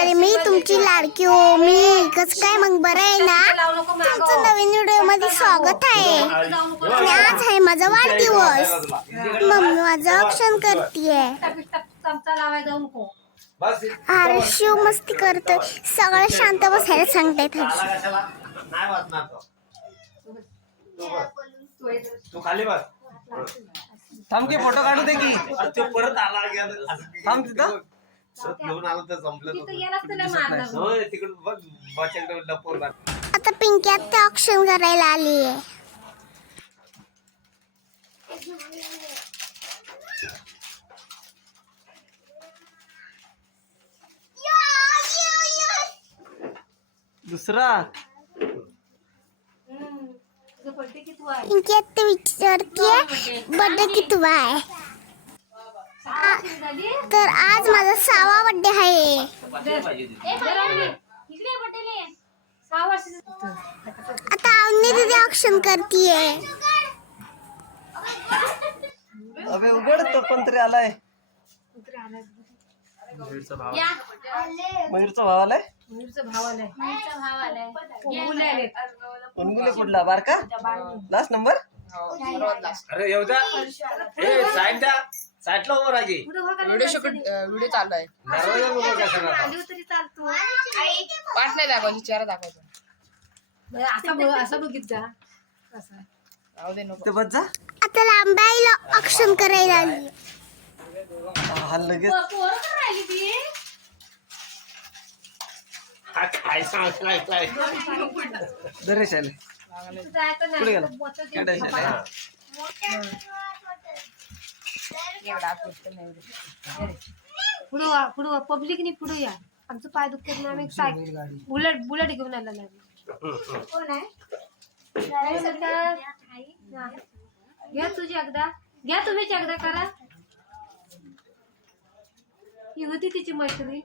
अरे मी तुमची लाडकी हो मी कस काय मग बरं आहे ना? तुमचं नवीन व्हिडिओमध्ये स्वागत आहे. आणि आज आहे माझा वाढदिवस. मम्मी माझं औक्षण करतीये. चमचा लावायला जाऊ नको बस अरे शिव मस्ती करतोय. सगळं शांत बसायला नाही वाचणार तो तू बस. तू खाली बस थांब की फोटो काढू दे की. अरे तो परत आला गेला थांब तिथं. परत घेऊन आला तर संपलं तिथं तो. गेलाच तुला मारलं होय तिकडे बघ बच्याकडे लपवून राहत. आता पिंकी आता औक्षण करायला आली आहे. दुसरा. तुझं आहे? पिंकी आता विचारतीये बर्थडे किती आहे. झाली तर आज माझा सहावा बर्थडे आहे. आता अवनी दीदी औक्षण करतीये. अबे उघड तो पण तरी आलाय. मयूरचा भाव. आलाय? मुलीचा भाव आलाय. भाव आलाय. मुले आलेत उनगुले कुठला? बारका? लास्ट नंबर अरे येऊ द्या. ए साईड द्या. उभं ना व्हिडिओ शूट व्हिडिओ चालू आहे. दरवाजा उभं कशाला राहा? आली तरी चालतो. पाठ नाही दाखवायची चेहरा दाखवायचा बरं, असं बघ असं बघित जा. असं. राहू दे नको. ते बस जा. आता लांबाईला औक्षण करायला आली. हा लगेच. पोरं का राहिली ती? हा काय सांगलाय काय दरे शाले जायचं पुढे गेला. नाही बोचं काय देऊन टेन्शन खपायला. एवढा. पुढं वा पुढं वा पब्लिकनी पुढे या. आमचं पाय दुखत नाही आम्ही सायकल बुलेट बुलेट घेऊन आला नाही घ्या तुझी एकदा. घ्या तुम्हीच एकदा करा. ही होती तिची मैत्री.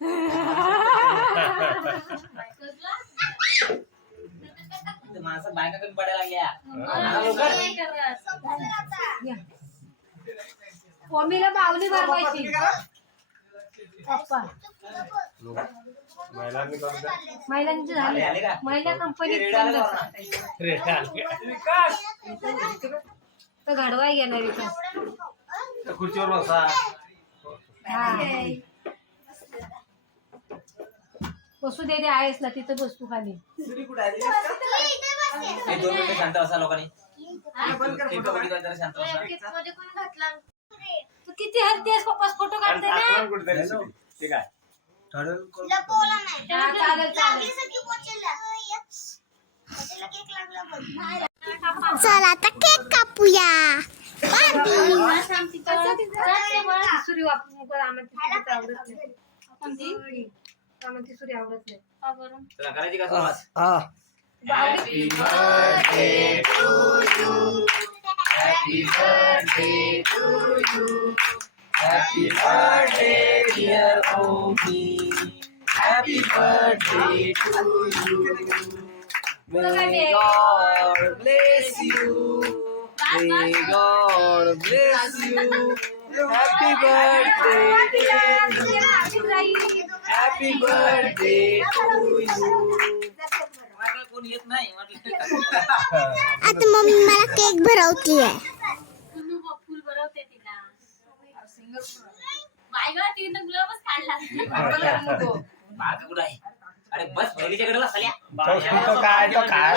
माणसं बायका कमी पडायला. मम्मीला बावली भरवायची पप्पा. महिलांनी करू द्या. महिलांची झाली. महिला कंपनीत आले. तर घडवाय घेणार त्या खुर्चीवर बसा. बसू दे दे आहेस ना तिथं बसतो खाली. दोन मिनिटं शांत बसा लोकांनी. एक बघितलं जरा शांत बसा. तू किती हद्दी आहेस पप्पास फोटो काढते ना. आठवण कुठेतरी. हा, चालेल चालेल. चल आता केक कापूया. सुरी वापरू नको आम्हाला ती सुरी आवडत नाही. कोणती? आम्हाला ती सुरी आवडत नाही. चला करायची का सुरुवात? हा Happy birthday, to you. Happy birthday to you. Happy birthday, dear Omi. Happy birthday to you. May God bless you. May God bless you. Happy birthday, dear you. Happy birthday to you. कोण येत नाही. आता mummy मला cake कुठं आहे? अरे बस बहिणीच्या कडे साल्या तो काय तो काय?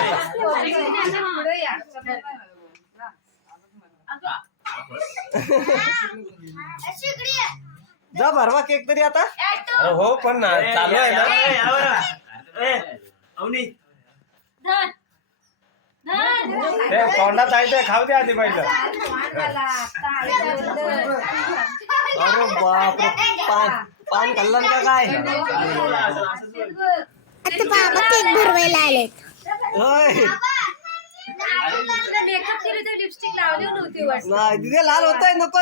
जा भरवा केक तरी आता. अरे हो पण ना चालू आहे ना? अवनी. ते तोंडात जायचंय खाऊ दे आधी पहिलं. अरे बाप पान पान खाल्लं का काय? आता बाबा केक भरवायला आलेत. होय. मेकअप केली तर लिपस्टिक लावली नव्हती वाटत. नाही तिथे लाल होतंय नको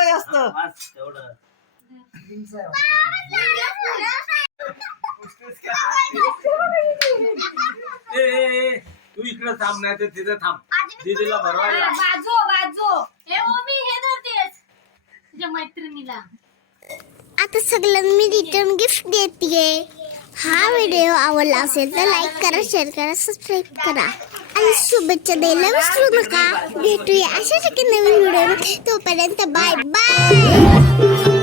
तू इकडे थांब नाही तर तिथे थांब. दीदीला भरवायला बाजू बाजू. हे ओमी हे धरतेस. तुझ्या मैत्रिणीला. आता सगळ्यांना मी रिटर्न गिफ्ट देते हा व्हिडिओ आवडला असेल तर लाईक करा शेअर करा सबस्क्राईब करा. आणि शुभेच्छा द्यायला विसरू नका. भेटूया अशाच एका नवीन व्हिडिओ तोपर्यंत बाय बाय